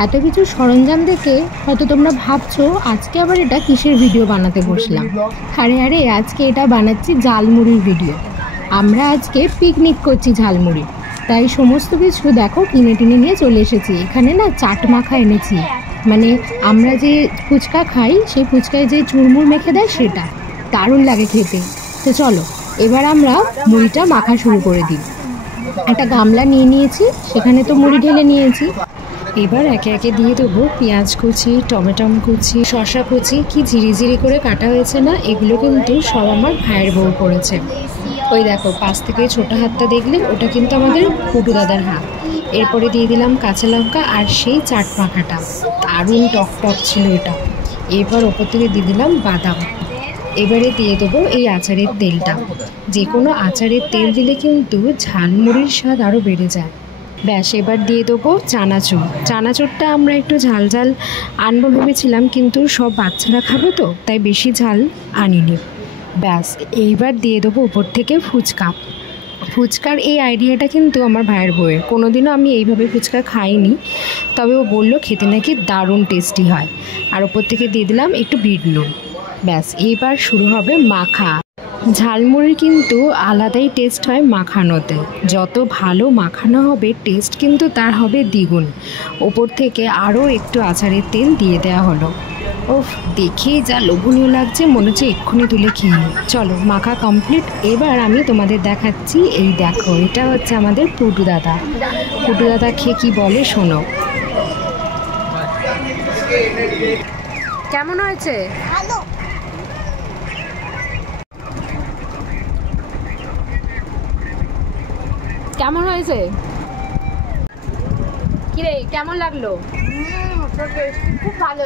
এত কিছু সরঞ্জাম দেখে হয়তো তোমরা ভাবছো আজকে আবার এটা কিসের ভিডিও বানাতে বসলাম। আরে আরে, আজকে এটা বানাচ্ছি ঝালমুড়ির ভিডিও। আমরা আজকে পিকনিক করছি ঝালমুড়ি, তাই সমস্ত কিছু দেখো কিনে টিনে নিয়ে চলে এসেছি। এখানে না চাট মাখা এনেছি, মানে আমরা যে ফুচকা খাই সেই ফুচকায় যে চুরমুর মেখে দেয় সেটা, দারুণ লাগে খেতে। তো চলো এবার আমরা মুড়িটা মাখা শুরু করে দিই। একটা গামলা নিয়ে নিয়েছি, সেখানে তো মুড়ি ঢেলে নিয়েছি। এবার একে একে দিয়ে দেবো পেঁয়াজ কুচি, টমেটম কুচি, শসা কুচি, কি ঝিরিঝিরি করে কাটা হয়েছে না, এগুলো কিন্তু সব আমার ভাইয়ের বউ করেছে। ওই দেখো পাশ থেকে ছোটো হাতটা দেখলে, ওটা কিন্তু আমাদের পুটু দাদার হাত। এরপরে দিয়ে দিলাম কাঁচা লঙ্কা আর সেই চাট মাখাটা, দারুণ টক টক ছিল এটা। এরপর ওপর থেকে দিয়ে দিলাম বাদাম। এবারে দিয়ে দেবো এই আচারের তেলটা। যে কোনো আচারের তেল দিলে কিন্তু ঝালমুড়ির স্বাদ আরও বেড়ে যায়। ব্যাস, এবার দিয়ে দেবো চানাচুর। চানাচুরটা আমরা একটু ঝাল ঝাল আনবো ভেবেছিলাম, কিন্তু সব বাচ্চারা খাবে তো তাই বেশি ঝাল আনিনি। ব্যাস, এইবার দিয়ে দেবো উপর থেকে ফুচকা। ফুচকার এই আইডিয়াটা কিন্তু আমার ভাইয়ের বউয়ের। কোনোদিনও আমি এইভাবে ফুচকা খাইনি, তবে ও বললো খেতে নাকি দারুণ টেস্টি হয়। আর ওপর থেকে দিয়ে দিলাম একটু বিট নুন। ব্যাস, এইবার শুরু হবে মাখা। ঝালমুড়ির কিন্তু আলাদাই টেস্ট হয় মাখানোতে। যত ভালো মাখানো হবে টেস্ট কিন্তু তার হবে দ্বিগুণ। ওপর থেকে আরও একটু আচারের তেল দিয়ে দেওয়া হলো। ওফ, দেখেই যা লোভনীয় লাগছে, মনে হচ্ছে এক্ষুনি তুলে খেয়ে নিই। চলো মাখা কমপ্লিট। এবার আমি তোমাদের দেখাচ্ছি, এই দেখো এটা হচ্ছে আমাদের পুটু দাদা। পুটু দাদা খেয়ে কি বলে শোনো। কেমন হয়েছে? ভালো। কেমন হয়েছে? কিরে কেমন লাগলো? খুব ভালো।